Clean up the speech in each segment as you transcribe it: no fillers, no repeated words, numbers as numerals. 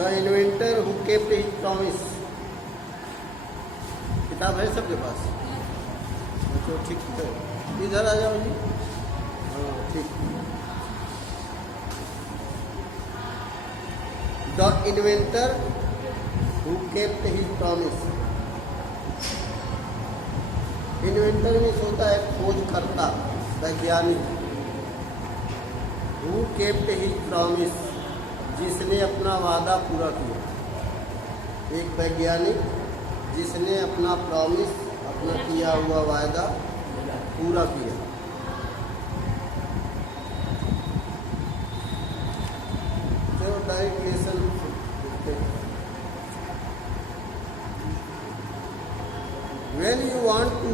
The inventor who kept his promise. किताब है सबके पास? तो ठीक है, इधर आ जाओ जी। हाँ ठीक। The inventor who kept his promise. Inventor में होता है खोजकर्ता, वैज्ञानिक। हु केप्ट हिज प्रॉमिस, जिसने अपना वादा पूरा किया। एक वैज्ञानिक जिसने अपना प्रॉमिस, अपना किया हुआ वादा पूरा किया। तो डायरेक्ट लेसन देखते हैं। When you want to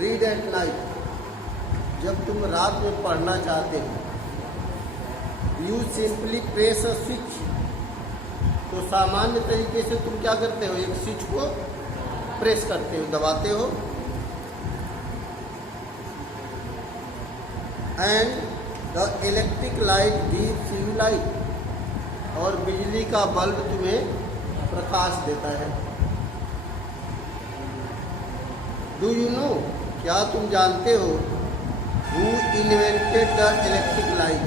read at night, जब तुम रात में पढ़ना चाहते हो, you simply press a switch, तो सामान्य तरीके से तुम क्या करते हो? एक स्विच को प्रेस करते हो, दबाते हो। And the electric light gives you light, और बिजली का बल्ब तुम्हें प्रकाश देता है। डू यू नो, क्या तुम जानते हो? Who invented the electric light,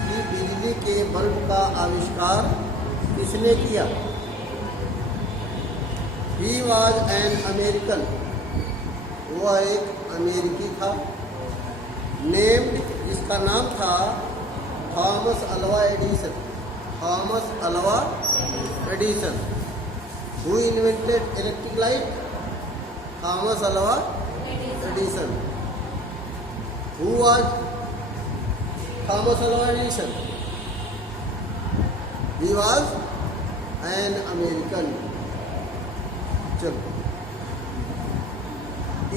कि बिजली के बल्ब का आविष्कार किसने किया? ही वॉज एन अमेरिकन, वह एक अमेरिकी था। नेम्ड, जिसका नाम था Thomas Alva Edison. Thomas Alva Edison. Who invented electric light? Thomas Alva Edison. Who was Thomas Alva Edison? He was an American. चलो।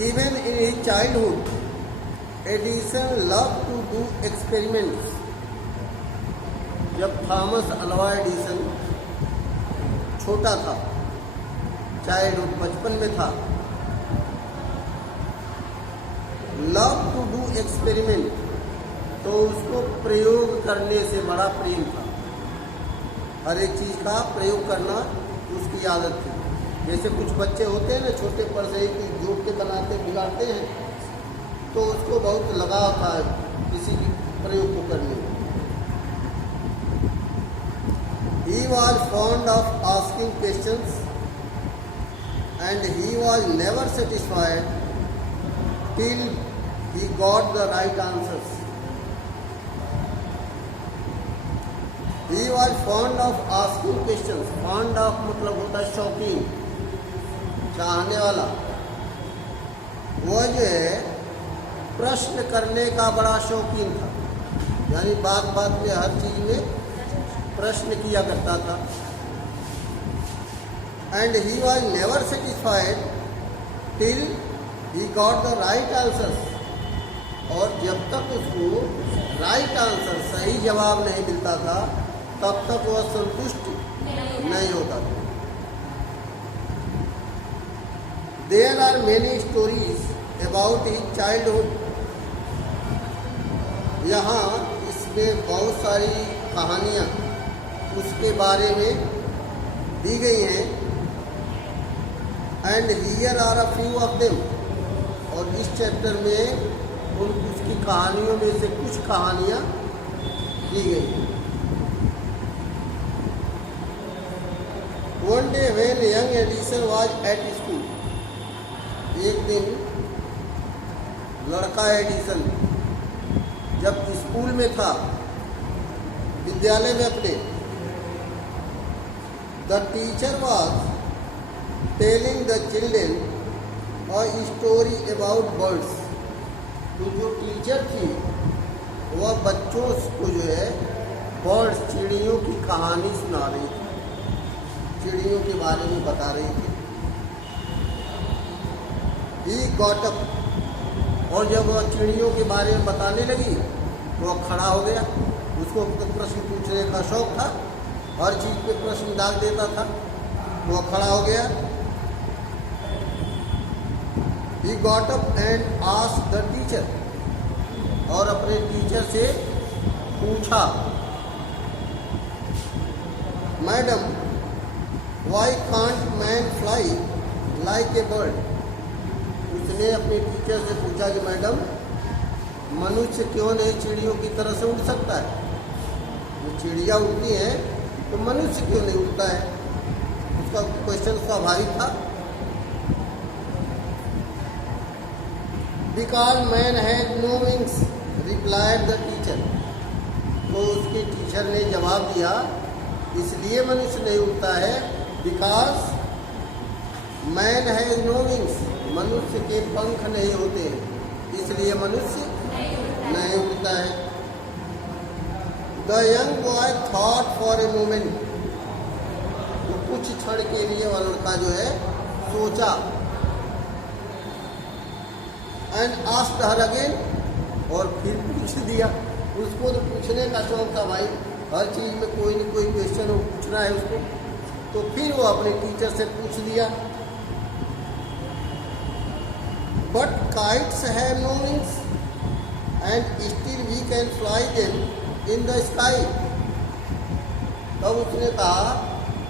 Even in his childhood, Edison loved to do experiments. जब Thomas Alva Edison छोटा था, childhood बचपन में था, love to do experiment, तो उसको प्रयोग करने से बड़ा प्रेम था। हर एक चीज़ का प्रयोग करना उसकी आदत थी। जैसे कुछ बच्चे होते हैं ना, छोटे पर से ही जोड़ के बनाते बिगाड़ते हैं, तो उसको बहुत लगाव था किसी की प्रयोग को करने में। He was fond of asking questions and he was never satisfied till he got the right answers. He was fond of asking questions. Fond of मतलब होता है शौकीन, चाहने वाला। वह जो है प्रश्न करने का बड़ा शौकीन था, यानी बात बात में हर चीज में प्रश्न किया करता था। And he was never satisfied till He got the right answers, और जब तक उसको राइट आंसर, सही जवाब नहीं मिलता था, तब तक वह संतुष्ट नहीं होता था। There are many stories about his childhood. यहाँ इसमें बहुत सारी कहानियाँ उसके बारे में दी गई हैं। And here are a few of them. और इस चैप्टर में उसकी कहानियों में से कुछ कहानियाँ दी गई। One day when young Edison was at school, एक दिन लड़का एडिसन जब स्कूल में था, विद्यालय में अपने, the teacher was telling the children a story about birds. तो जो टीचर थी वह बच्चों को जो है बर्ड्स, चिड़ियों की कहानी सुना रही थी, चिड़ियों के बारे में बता रही थी। He got up, और जब वह चिड़ियों के बारे में बताने लगी तो वह खड़ा हो गया। उसको प्रश्न पूछने का शौक था, हर चीज़ पे प्रश्न डाल देता था। वह खड़ा हो गया। He got up and asked the teacher, और अपने टीचर से पूछा। Madam why can't man fly like a bird. उसने अपने टीचर से पूछा कि मैडम मनुष्य क्यों नहीं चिड़ियों की तरह से उड़ सकता है? वो चिड़िया उड़ती हैं तो मनुष्य क्यों नहीं उड़ता है? उसका क्वेश्चन स्वाभाविक था। Because man had no wings replied the teacher. तो उसके टीचर ने जवाब दिया इसलिए मनुष्य नहीं उड़ता है, because man has no wings, मनुष्य के पंख नहीं होते हैं, इसलिए मनुष्य नहीं उड़ता है। The young boy thought for a moment. वो कुछ क्षण के लिए वह लड़का जो है सोचा। एंड आस्क्ड हर अगेन, और फिर पूछ दिया। उसको तो पूछने का शौक था भाई, हर चीज़ में कोई न कोई क्वेश्चन वो पूछना है उसको। तो फिर वो अपने टीचर से पूछ लिया। But kites have no wings and still we can fly them in the sky. तब उसने कहा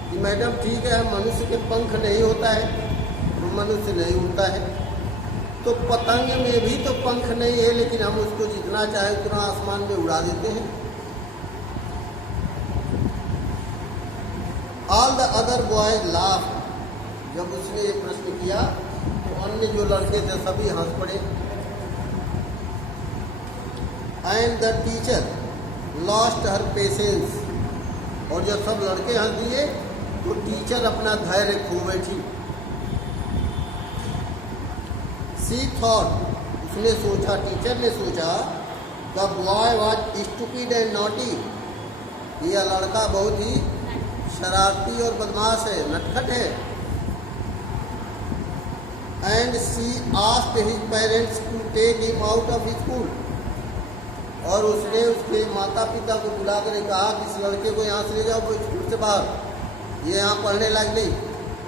कि मैडम ठीक है, मनुष्य के पंख नहीं होता है तो मनुष्य नहीं उड़ता है, तो पतंग में भी तो पंख नहीं है, लेकिन हम उसको जितना चाहे उतना आसमान में उड़ा देते हैं। All the other boys laugh. जब उसने ये प्रश्न किया तो अन्य जो लड़के थे सभी हंस पड़े। And the teacher lost her patience. और जब सब लड़के हंस दिए तो टीचर अपना धैर्य खो बैठी। सी थॉट, उसने सोचा, टीचर ने सोचा, the boy was stupid and naughty. यह लड़का बहुत ही शरारती और बदमाश है, नटखट है। And she asked his parents to take him out of school. और उसने उसके माता पिता को बुलाकर कहा कि इस लड़के को यहाँ से ले जाओ स्कूल से बाहर, ये यहाँ पढ़ने लायक नहीं,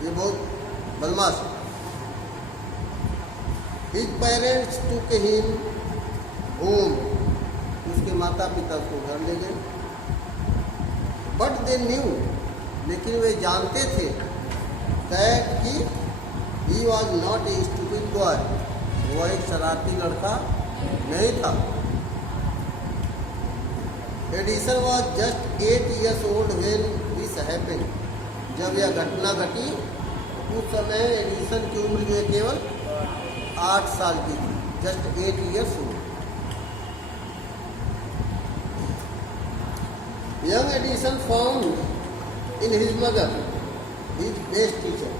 ये बहुत बदमाश। हिज पेरेंट्स टूक हिम होम। उसके माता पिता उसको घर ले गए। बट दे न्यू, लेकिन वे जानते थे दैट कि he was not a stupid boy, वह एक शरारती लड़का नहीं था। Edison was just 8 years old when this happened। जब यह घटना घटी उस समय एडिसन की उम्र जो है केवल 8 साल की थी, just 8 years old। Young Edison found in his mother his best teacher.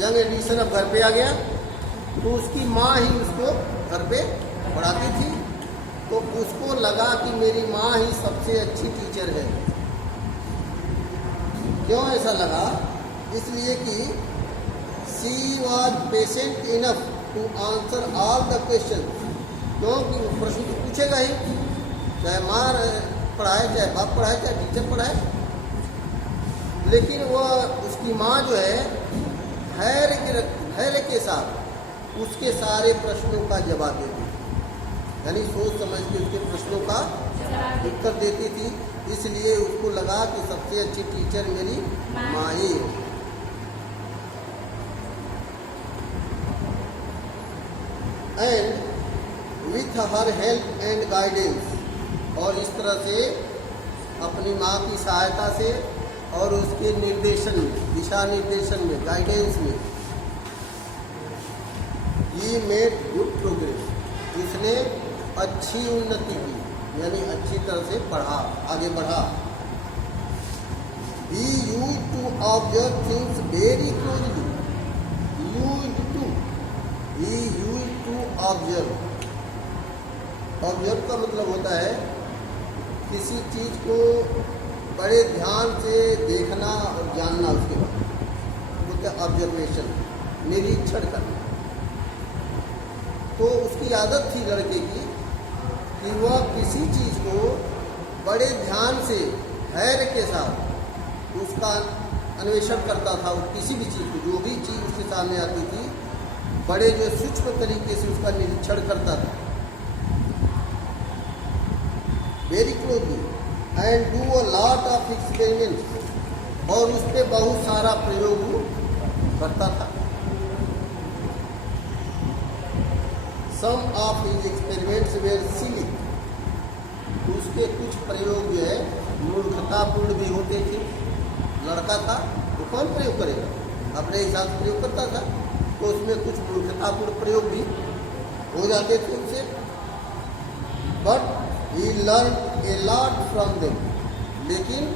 Young Edison अब घर पे आ गया तो उसकी माँ ही उसको घर पे पढ़ाती थी, तो उसको लगा कि मेरी माँ ही सबसे अच्छी टीचर है। क्यों ऐसा लगा? इसलिए कि she was patient enough to answer all the question. क्योंकि वो प्रश्न तो पूछेगा ही, चाहे माँ पढ़ाए, चाहे बाप पढ़ाए, चाहे टीचर पढ़ाए। लेकिन वह उसकी माँ जो है धैर्य के साथ उसके सारे प्रश्नों का जवाब देती थी, यानी सोच समझ के उसके प्रश्नों का उत्तर देती थी। इसलिए उसको लगा कि सबसे अच्छी टीचर मेरी माँ ही है। And with her help and guidance, और इस तरह से अपनी माँ की सहायता से और उसके निर्देशन में, दिशा निर्देशन में, गाइडेंस में, ही मेड गुड प्रोग्रेस। उसने अच्छी उन्नति की, यानी अच्छी तरह से पढ़ा, आगे बढ़ा। He used to observe things very closely. He used to observe. Observe का मतलब होता है किसी चीज़ को बड़े ध्यान से देखना और जानना, उसके बाद बोलते हैं ऑब्जर्वेशन, निरीक्षण करना। तो उसकी आदत थी लड़के की कि वह किसी चीज़ को बड़े ध्यान से, धैर्य के साथ उसका अन्वेषण करता था। वो किसी भी चीज़ को, जो भी चीज़ उसके सामने आती थी, बड़े जो सूक्ष्म तरीके से उसका निरीक्षण करता था। Very closely and do a lot of of experiment, और उस पर बहुत सारा प्रयोग करता था। सम ऑफ हिज एक्सपेरिमेंट्स वेर सिली, उसके कुछ प्रयोग जो है मूर्खतापूर्ण भी होते थे। लड़का था तो कौन प्रयोग करेगा, अपने हिसाब से प्रयोग करता था, तो उसमें कुछ मूर्खतापूर्ण प्रयोग भी हो जाते थे उनसे। But he learn a lot from them, लेकिन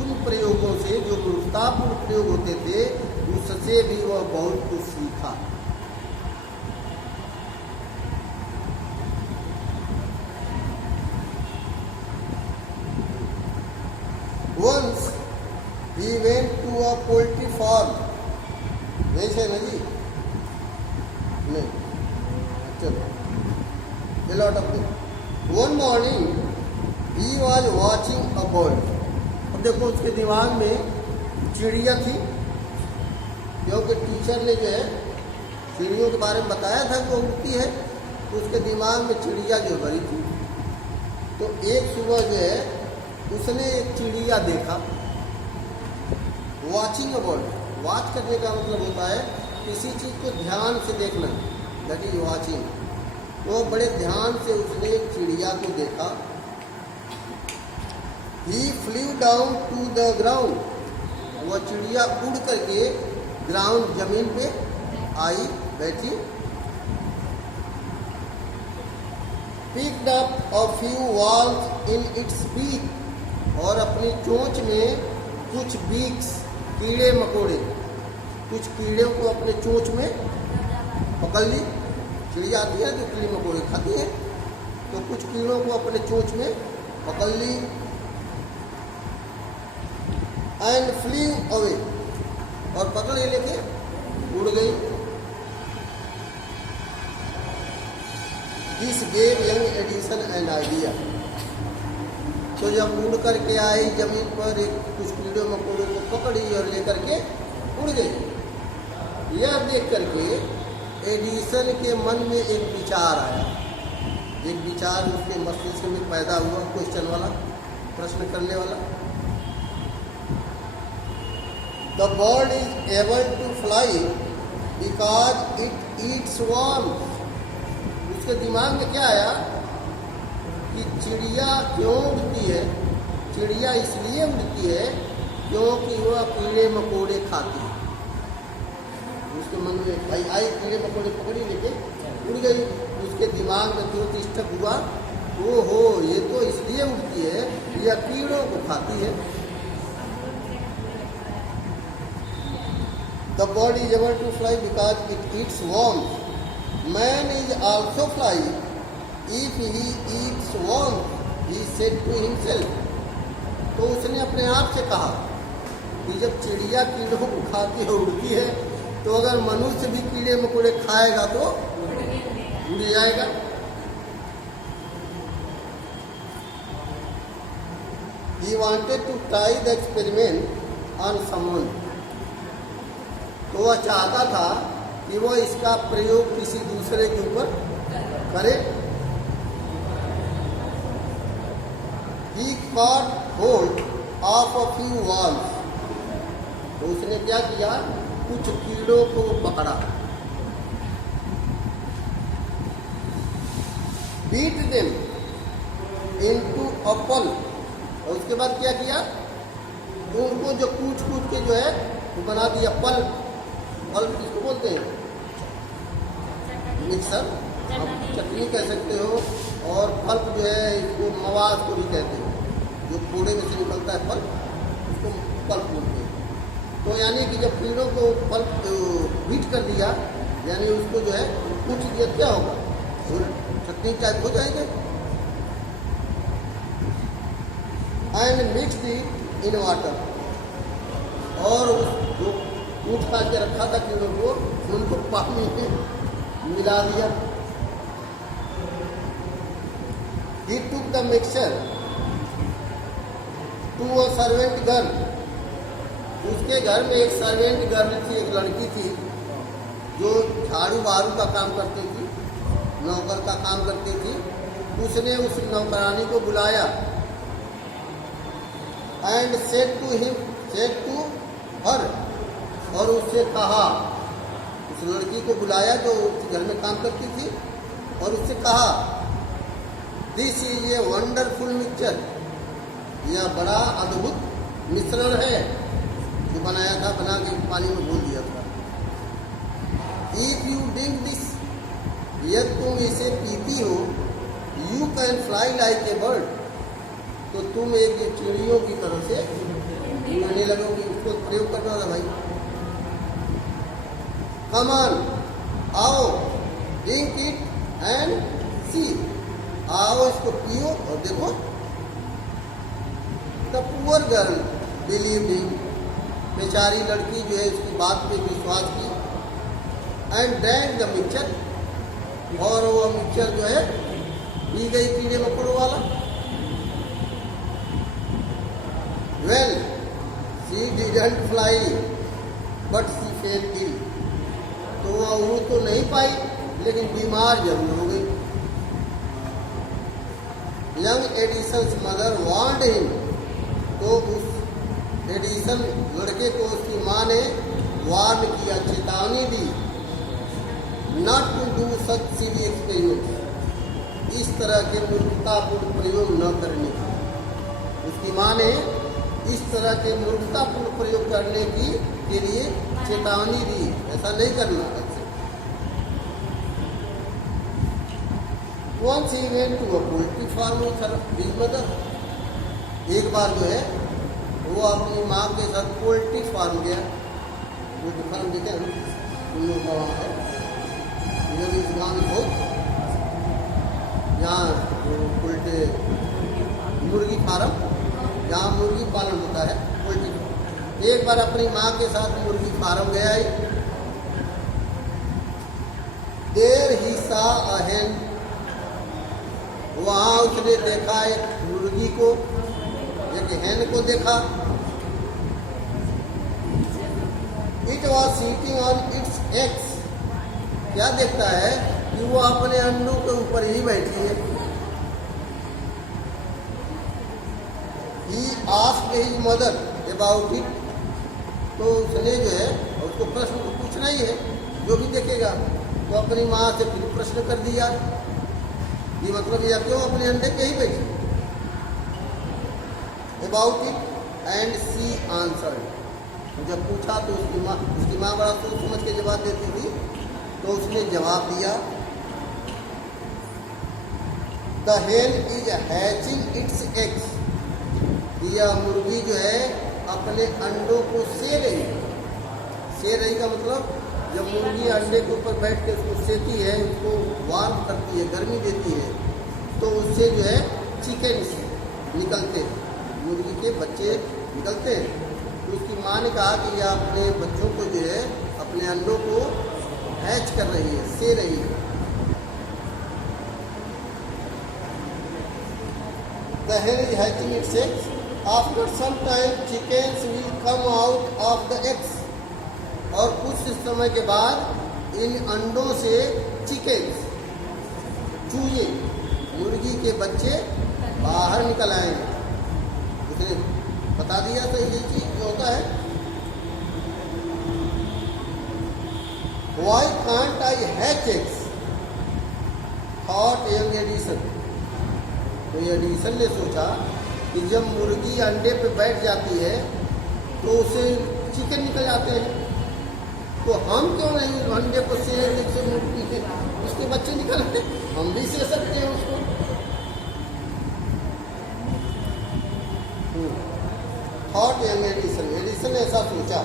उन प्रयोगों से जो मूर्खतापूर्ण प्रयोग होते थे उससे भी वह बहुत कुछ सीखा। Once he went to a poultry farm, वैसे ना जी नहीं, चलो a lot of them. One morning he was watching a bird. अब देखो उसके दिमाग में चिड़िया थी, क्योंकि टीचर ने जो है चिड़ियों के बारे में बताया था कि वो उड़ती है, तो उसके दिमाग में चिड़िया जो भरी थी। तो एक सुबह जो है उसने एक चिड़िया देखा। वॉचिंग अ बर्ड, वॉच करने का मतलब होता है किसी चीज़ को ध्यान से देखना, दैट इज वॉचिंग। तो बड़े ध्यान से उसने एक चिड़िया को देखा। He flew down to the ground, वह चिड़िया उड़ करके ग्राउंड जमीन पे आई, बैठी। Picked up a few worms in its beak, और अपनी चोंच में कुछ बीक्स, कीड़े मकोड़े, कुछ कीड़ों को अपने चोंच में पकड़ ली। चिड़िया आती है तो कीड़े मकोड़े खाती है, तो कुछ कीड़ों को अपने चोंच में पकड़ ली। एंड फ्ली अवे, और पकड़ लेके उड़ गई। This gave young Edison an idea, तो जब उड़ करके आई जमीन पर, एक कुछ कीड़े मकोड़े को पकड़ी और लेकर के उड़ गई। यह देख करके एडिसन के मन में एक विचार आया, एक विचार उसके मस्तिष्क में पैदा हुआ, क्वेश्चन वाला, प्रश्न करने वाला। The bird is able to fly because it eats worms. उसके दिमाग में क्या आया कि चिड़िया क्यों उड़ती है? चिड़िया इसलिए उड़ती है क्योंकि वह कीड़े मकोड़े खाती है। उसके मन में भाई आई, कीड़े मकोड़े पकड़ी लेके उड़ गई। उसके दिमाग में तो स्टक हुआ, ओहो ये तो इसलिए उड़ती है, यह कीड़ों को खाती है। The bird is able to fly because it eats worms. Man is also fly if he eats worms, he said to himself. तो उसने अपने आप से कहा कि जब चिड़िया कीड़ों को खाती है, उड़ती है, तो अगर मनुष्य भी कीड़े मकोड़े खाएगा तो उड़ जाएगा। He wanted to try the experiment on someone. तो वह चाहता था कि वह इसका प्रयोग किसी दूसरे के ऊपर करे। He caught hold of a few worms. तो उसने क्या किया, कुछ कीड़ों को पकड़ा। Beat them into a pulp. और उसके बाद क्या किया, तो उनको जो कूट कूट के जो है वो बना दिया पल्प। पल्प किसको बोलते हैं? मिक्सर, आप चटनी कह सकते हो, और पल्प जो है इसको मवाद को भी कहते हैं, जो कूड़े में से निकलता है पल्प, उसको पल्प बोलते हैं। तो यानी कि जब कीड़ों को पल्प बीट कर दिया, यानी उसको जो है कुछ दिया, क्या होगा, चटनी टाइप हो जाएगा। एंड मिक्स इन वाटर, और जो कूट खा के रखा था कीड़ों को, उनको पानी में मिला दिया। He took the mixture to a servant girl. उसके घर में एक सर्वेंट गर्ल थी, एक लड़की थी जो झाड़ू बारू का काम करती थी, नौकर का काम करती थी। उसने उस नौकरानी को बुलाया एंड सेड टू हर, और उससे कहा, उस लड़की को बुलाया जो घर में काम करती थी, और उससे कहा, this is a wonderful mixture, यह बड़ा अद्भुत मिश्रण है जो बनाया था, बना के पानी में घोल दिया था। इफ यू ड्रिंक दिस, यदि तुम इसे पीती हो, you can fly like a bird, तो तुम एक चिड़ियों की तरह से उड़ने लगोगी। उसको प्रयोग करना था भाई। कम ऑन, आओ, ड्रिंक इट एंड सी, आओ इसको पियो और देखो। The poor girl believed him, बेचारी लड़की जो है इसकी बात पे विश्वास की, एंड ड्रैंक द मिक्सचर, और वो मिक्सचर जो है पी गई कीड़े मकोड़ों वाला। Well she didn't fly but she fell ill, तो वह उड़ तो नहीं पाई लेकिन बीमार जरूर हो गई। Young Edison mother warned him, तो उस एडिसन लड़के को उसकी माँ ने वार्न किया, चेतावनी दी, not to do such silly experiment, इस तरह के मूर्खतापूर्ण प्रयोग न करने की। उसकी माँ ने इस तरह के मूर्खतापूर्ण प्रयोग करने के लिए चेतावनी दी, ऐसा नहीं करना। Once he went to a poultry farm with his mother, एक बार जो है वो अपनी माँ के साथ पोल्ट्री फार्म गया। वो जो फार्म देते हैं उन लोगों का वहाँ है, इधर इस गाँव में बहुत, यहाँ पोल्ट्री मुर्गी फार्म, जहाँ मुर्गी पालन होता है पोल्ट्री। एक बार अपनी माँ के साथ मुर्गी फार्म गया ही। देर ही सा अ hen, वहाँ उसने देखा एक मुर्गी को, एक hen को देखा। It was sitting on its eggs, क्या देखता है कि वो अपने अंडों के ऊपर ही बैठी है। He asked his mother about it, तो उसने जो है उसको प्रश्न पूछना ही है, जो भी देखेगा, तो अपनी माँ से फिर प्रश्न कर दिया, ये मतलब यह क्यों अपने अंडे पे ही बैठी। About it and she answered, जब पूछा तो उसकी माँ बड़ा सोच समझ के जवाब देती थी, तो उसने जवाब दिया, the hen is hatching it's eggs, यह मुर्गी जो है अपने अंडों को से रही है। से रही का मतलब जब मुर्गी अंडे के ऊपर बैठ के उसको सेती है, उसको वार्म करती है, गर्मी देती है, तो उससे जो है चिकन्स निकलते हैं, मुर्गी के बच्चे निकलते हैं। तो उसकी माँ ने कहा कि यह अपने बच्चों को जो है अपने अंडों को हैच कर रही है, से रही है। The hen is hatching its eggs. After some time, chickens will come out of the eggs. और कुछ समय के बाद इन अंडों से चिकन्स, चूजे, मुर्गी के बच्चे बाहर निकल आएंगे। उसने बता दिया था ये चीज जो होता है। Why can't I hatch eggs? Thought young Edison. तो ये एडिसन ने सोचा कि जब मुर्गी अंडे पे बैठ जाती है तो उसे चिकन निकल जाते हैं, तो हम क्यों नहीं अंडे को से उसके बच्चे निकलते, हम भी से सकते हैं उसको। थॉट यंग एडिसन, एडिसन ने ऐसा सोचा।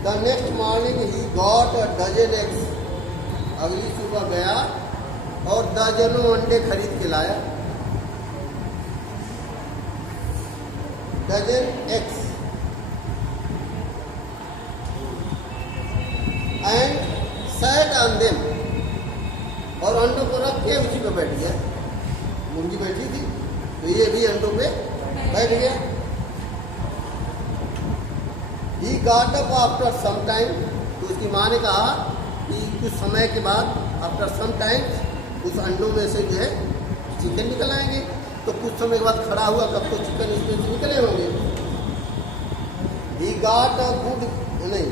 The next morning he got a dozen eggs, अगली सुबह गया और दर्जनों अंडे खरीद के लाया। Dozen eggs and sat on them, और अंडों को रख के उसी पे बैठ गया। मुर्गी बैठी थी तो ये भी अंडों पे बैठ गया। He got up after some time, तो उसकी माँ ने कहा कि कुछ समय के बाद आफ्टर सम टाइम उस अंडों में से जो है चिकन निकल आएंगे। तो कुछ समय के बाद खड़ा हुआ, कब तो चिकन इसमें से निकले होंगे। He got a good नहीं,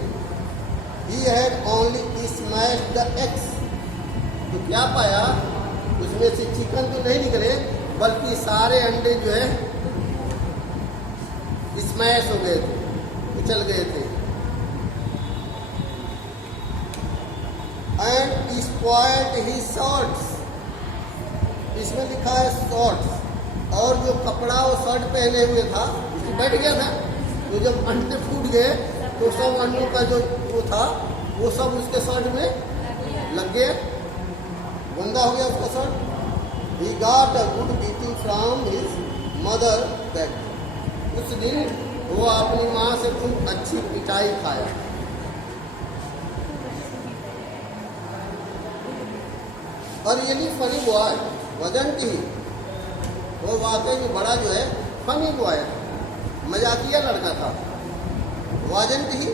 he had only smashed the eggs। तो क्या पाया, उसमें से चिकन तो नहीं निकले बल्कि सारे अंडे जो है स्मैश हो गए थे, उछल गए थे। एंड स्पॉइल्ड ही शॉर्ट्स, इसमें लिखा है शॉर्ट्स, और जो कपड़ा वो शर्ट पहने हुए था उसमें बैठ गया था। तो जब अंडे फूट गए तो सब अंडों का जो वो था वो सब उसके शर्ट में लग गया, गंदा हो गया उसका shirt. He got a good beating from his mother that उस दिन वो अपनी माँ से खूब अच्छी पिटाई खाया। और ये नहीं फनी बॉय wasn't he, वो वाकई में बड़ा जो है फनी बॉय, मजाकिया लड़का था। wasn't he,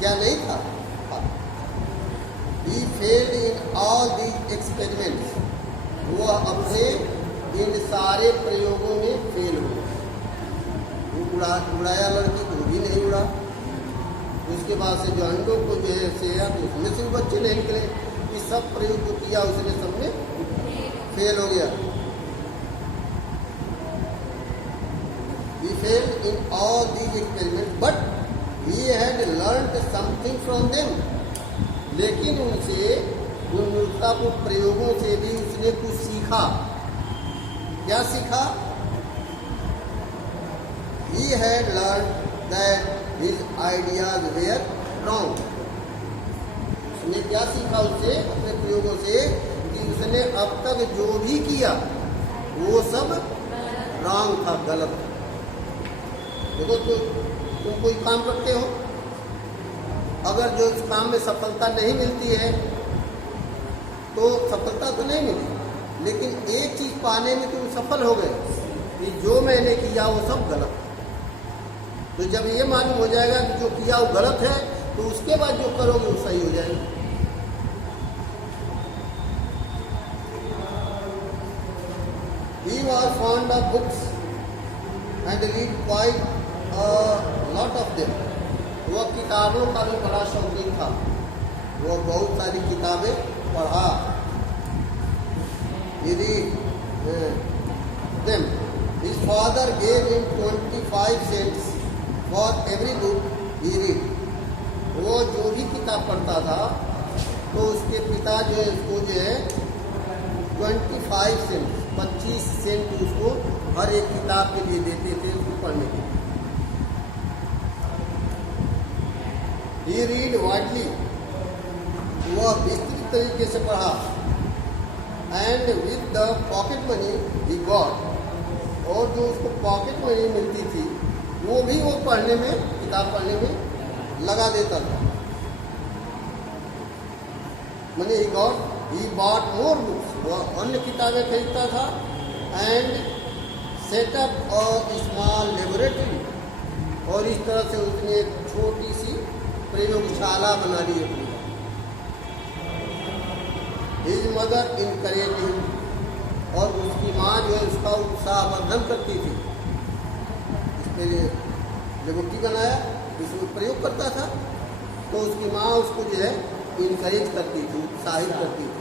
क्या नहीं था। He failed in all these experiments, वो अपने इन सारे प्रयोगों में फेल हुए। उड़ाया लड़की को भी नहीं उड़ा, उसके बाद से जो अंडों को जो है सेया तो उसमें से बच्चे नहीं निकले। इस सब प्रयोग को किया उसने, सब में फेल हो गया। He failed in all these experiments, but he had learned something from them। लेकिन उनसे, उन मूर्खतापूर्ण प्रयोगों से भी उसने कुछ सीखा। क्या सीखा? He had learned that his ideas were wrong। उसने क्या सीखा उससे, अपने प्रयोगों से, कि उसने अब तक जो भी किया वो सब रॉन्ग था, गलत। देखो तो तुम कोई काम करते हो, अगर जो उस काम में सफलता नहीं मिलती है तो सफलता तो नहीं मिली, लेकिन एक चीज पाने में तुम सफल हो गए कि जो मैंने किया वो सब गलत। तो जब ये मालूम हो जाएगा कि जो किया वो गलत है, तो उसके बाद जो करोगे वो सही हो जाएगा। He was fond of books and read quite a lot of them। वह किताबों का भी बड़ा शौकीन था, वह बहुत सारी किताबें पढ़ा। He read them। His father gave him 25 cents for every book he read। वो जो भी किताब पढ़ता था तो उसके पिता जो है उसको जो है 25 सेंट 25 सेंट उसको हर एक किताब के लिए देते थे उसको पढ़ने के लिए। He read widely, वह विस्तृत तरीके से पढ़ा। And with the pocket money he got, और जो उसको पॉकेट मनी मिलती थी वो भी वो पढ़ने में, किताब पढ़ने में लगा देता था। मैंने he bought more books, वह अन्य किताबें खरीदता था। And set up a small laboratory, और इस तरह से उसने एक छोटी सी प्रयोगशाला बना ली अपनी। His mother encouraged him, और उसकी माँ जो है उसका उत्साहवर्धन करती थी। इसके लिए जब रोटी बनाया इसमें प्रयोग करता था तो उसकी माँ उसको जो है इनकरेज करती थी, उत्साहित करती थी।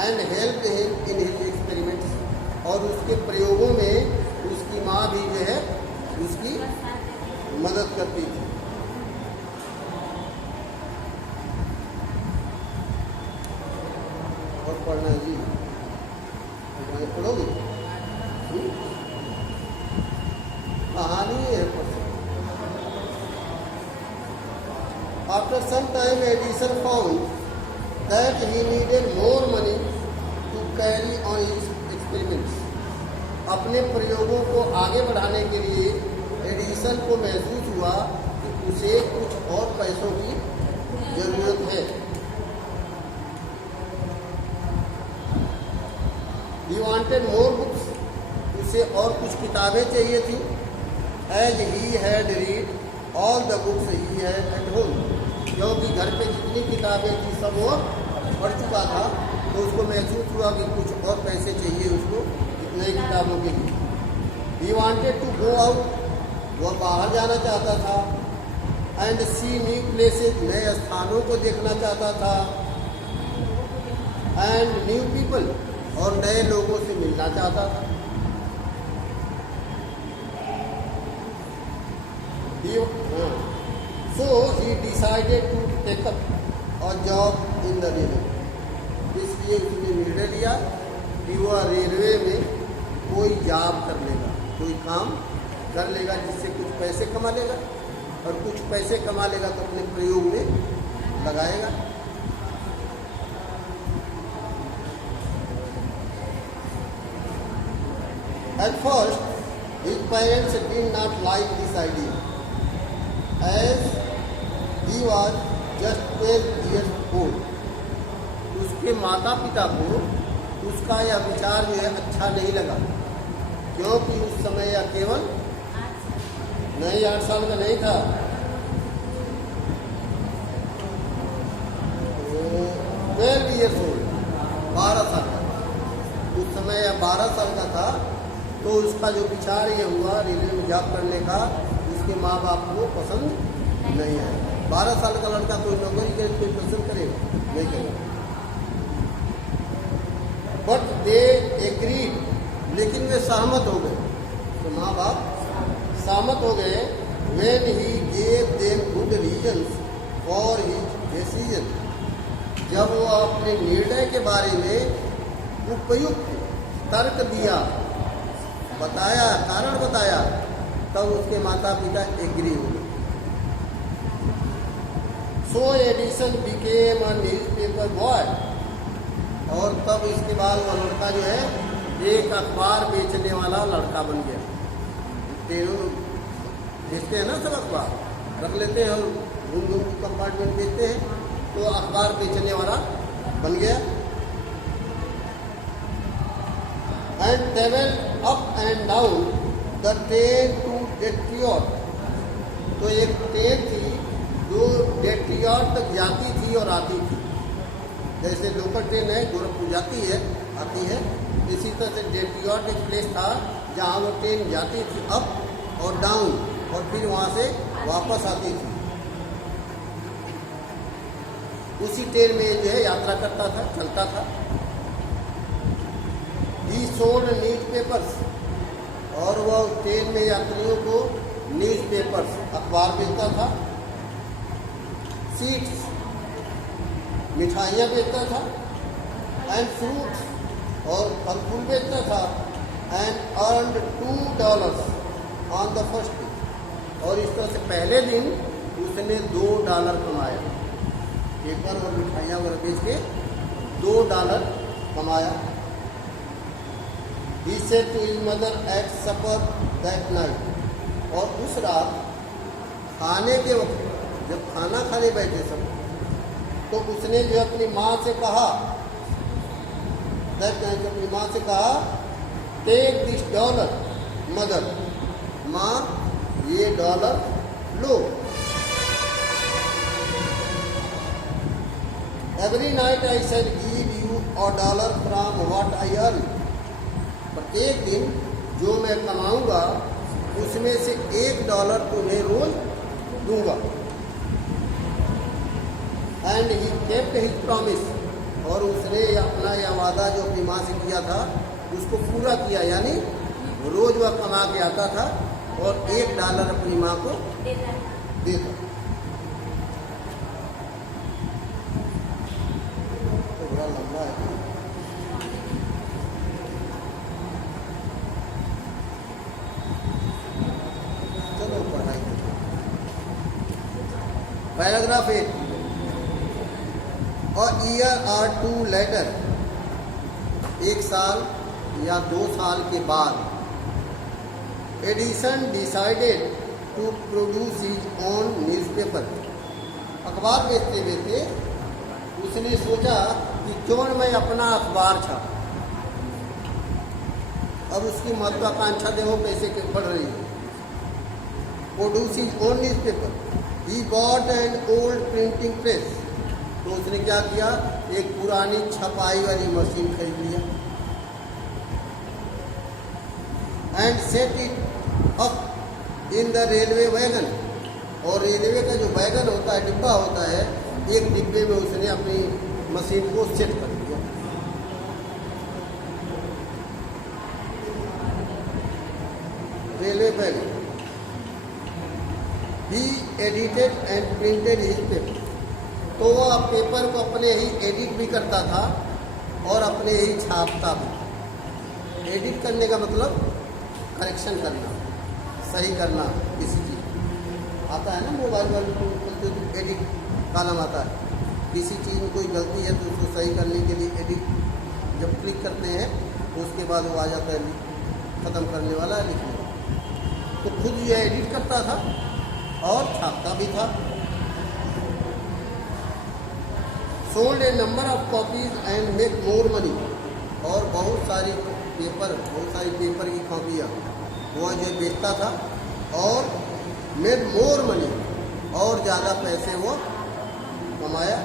And help him in his experiments, और उसके प्रयोगों में उसकी माँ भी जो है उसकी मदद करती थी। और पढ़ना है जी, पढ़ोगे? कहानी है। After some time, Edison found that he needed more money to carry on his experiments। अपने प्रयोगों को आगे बढ़ाने के लिए एडिसन को महसूस हुआ कि उसे कुछ और पैसों की जरूरत है। He wanted more books, उसे और कुछ किताबें चाहिए थी। As he had read all the books he had at home, क्योंकि घर पे जितनी किताबें थी सब वो पढ़ चुका था। तो उसको महसूस हुआ कि कुछ और पैसे चाहिए उसको नई किताबों के लिए। He wanted to go out, वह बाहर जाना चाहता था। एंड सी न्यू प्लेसेस, नए स्थानों को देखना चाहता था। एंड न्यू पीपल, और नए लोगों से मिलना चाहता था। So he decided to take up a job in the railway. इसलिए उसने निर्णय लिया कि वह रेलवे में कोई जॉब कर लेगा, कोई काम कर लेगा जिससे कुछ पैसे कमा लेगा, और कुछ पैसे कमा लेगा तो अपने प्रयोग में लगाएगा। At first, his parents did not like this idea, as he was just 12 years old. उसके माता पिता को उसका यह विचार जो है अच्छा नहीं लगा, क्योंकि उस समय यह केवल 8 साल का नहीं था। 12 years old, 12 साल का। उस समय यह 12 साल का था, तो उसका जो विचार ये हुआ रेलवे में जॉब करने का, उसके माँ बाप को पसंद नहीं आया। 12 साल का लड़का कोई नौकरी करे कोई पसंद करेगा नहीं करेगा। बट दे एग्रीड, लेकिन वे सहमत हो गए, तो माँ बाप सहमत हो गए। When he gave them good reasons for his decision, जब वो अपने निर्णय के बारे में उपयुक्त तर्क दिया, बताया, कारण बताया, तब उसके माता पिता एग्री हो गए। So Edison became a newspaper boy, और तब इसके बाद वह लड़का जो है एक अखबार बेचने वाला लड़का बन गया। बेचते हैं ना सब, अखबार रख लेते हैं और घूम घूम कंपार्टमेंट बेचते हैं, तो अखबार बेचने वाला बन गया। And travel up and down the train to Detroit, तो एक ट्रेन थी जो डेट्रियट तक जाती थी और आती थी। जैसे लोकल ट्रेन है गोरखपुर जाती है आती है, इसी तरह से डेट्रियट एक प्लेस था जहाँ वो ट्रेन जाती थी अप और डाउन, और फिर वहाँ से वापस आती थी। उसी ट्रेन में जो है यात्रा करता था, चलता था। ही सोल्ड न्यूज़पेपर्स, और वह ट्रेन में यात्रियों को न्यूज़पेपर्स अखबार बेचता था। सीड्स, मिठाइयाँ बेचता था। एंड फ्रूट्स, और फल फूल बेचता था। And earned $2 on the first day, और इस तरह से पहले दिन उसने $2 कमाया। पेपर और मिठाइयाँ वगैरह बेच के $2 कमाया। He said to his mother at supper that night, और उस रात खाने के वक्त जब खाना खाने बैठे सब, तो उसने जो अपनी माँ से कहा, that night अपनी माँ से कहा, take this $, मदर, माँ ये $, लो। Every night I shall give you $1 from what I earn, प्रत्येक दिन जो मैं कमाऊंगा उसमें से $1 तुम्हें रोज दूंगा। And he kept his promise, और उसने अपना यह वादा जो अपनी माँ से किया था उसको पूरा किया, यानी रोज वह कमा के आता था और $1 अपनी माँ को देता। तो बड़ा लंबा है। पैराग्राफ 8, और ईयर और 2 लेटर, 1 साल या 2 साल के बाद, Edison decided to produce his own newspaper, अखबार बेचते बेचते उसने सोचा कि क्यों मैं अपना अखबार छाप। अब उसकी महत्वाकांक्षा देखो कैसे बढ़ रही है। Produce his own newspaper, he bought an old printing press, तो उसने क्या किया, एक पुरानी छपाई वाली मशीन खरीद लिया and set it up in the railway wagon. और रेलवे का जो वैगन होता है, डिब्बा होता है, एक डिब्बे में उसने अपनी मशीन को सेट कर दिया। Railway wagon he edited and printed his paper. तो वह पेपर को अपने ही एडिट भी करता था और अपने ही छापता भी। एडिट करने का मतलब करेक्शन करना, सही करना किसी चीज़। आता है ना मोबाइल वाले को एडिट का नाम आता है। किसी चीज़ में कोई गलती है तो उसको सही करने के लिए एडिट जब क्लिक करते हैं तो उसके बाद वो आ जाता है ख़त्म करने वाला, लिखने वाला। तो खुद ये एडिट करता था और छापता भी था। Sold A number of copies and make more money. और बहुत सारी पेपर की कॉपियाँ वो जो बेचता था और मेड मोर मनी, और ज़्यादा पैसे वो कमाया।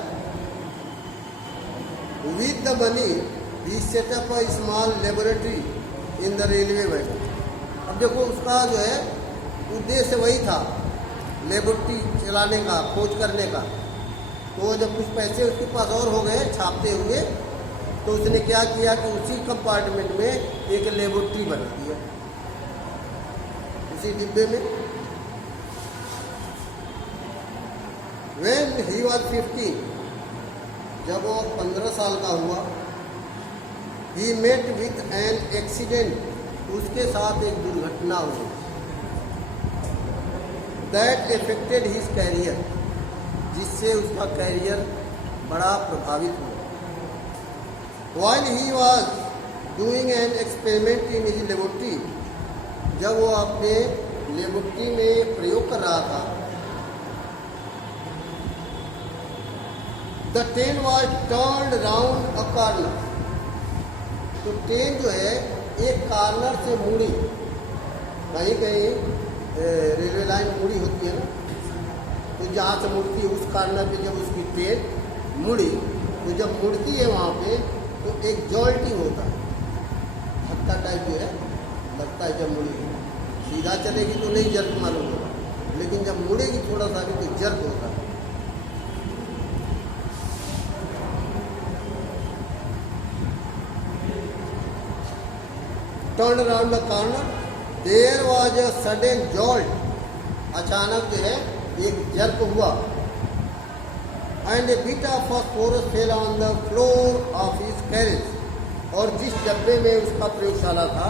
With the money he set up a small laboratory in the railway wagon. अब देखो उसका जो है उद्देश्य वही था, लेबोरेटरी चलाने का, खोज करने का। तो जब कुछ पैसे उसके पास और हो गए छापते हुए, तो उसने क्या किया कि उसी कंपार्टमेंट में एक लेबोरेटरी बना दिया, उसी डिब्बे में। When he was 15, जब वो 15 साल का हुआ, he met with an accident, उसके साथ एक दुर्घटना हुई। That affected his career, जिससे उसका कैरियर बड़ा प्रभावित हुआ। While he was doing an experiment in his laboratory, जब वो अपने लेबोरेटरी में प्रयोग कर रहा था, the train was turned round a corner। तो ट्रेन जो है एक कॉर्नर से मुड़ी, कहीं कहीं रेलवे लाइन मुड़ी होती है ना, तो जहाँ से मुड़ती है उस कॉर्नर पे जब उसकी ट्रेन मुड़ी, तो जब मुड़ती है वहाँ पे तो एक जॉल्टिंग होता है, धक्का टाइप जो है लगता है। जब मुड़ेगी सीधा चलेगी तो नहीं जर्क मालूम होगा, लेकिन जब मुड़ेगी थोड़ा सा भी तो जर्क होता है। Turn around the corner, there was a sudden jolt. अचानक जो है एक जर्क हुआ। And a bit of phosphorus fell on the floor of his carriage. और जिस डब्बे में उसका प्रयोगशाला था